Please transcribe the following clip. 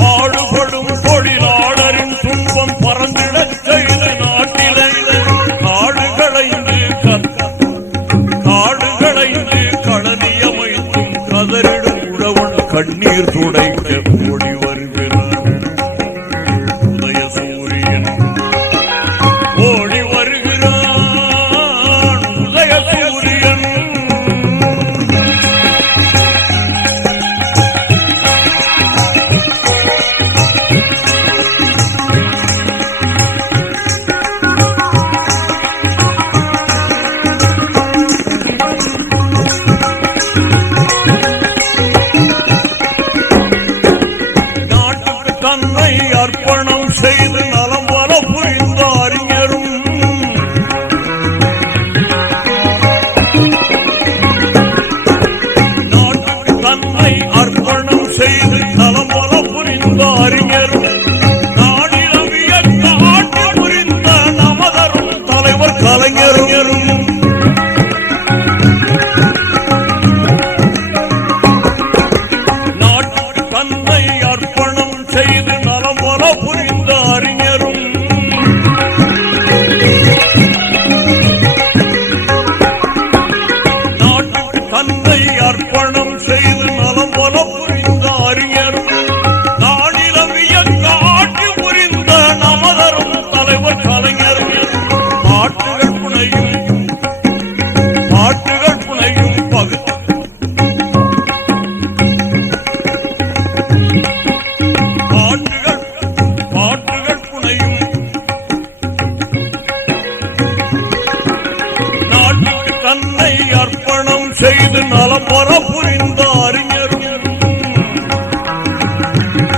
பாடுபடும் தொழிலாளரின் துன்பம் பறந்திடச் செய்த நாட்டிலே காடுகளைந்து காடுகளைந்து களனியமைத்தும் கதறிடும் உழவன் கண்ணீர் துடைக்க ஓடி செய்து தலமல புரிந்த அறிஞர் நாடிலவிய புரிந்த நமதரும் தலைவர் கலைஞரும். நாட்டுக்கு தந்தை அர்ப்பணம் செய்து நலமல வர புரிந்த Seydin alam para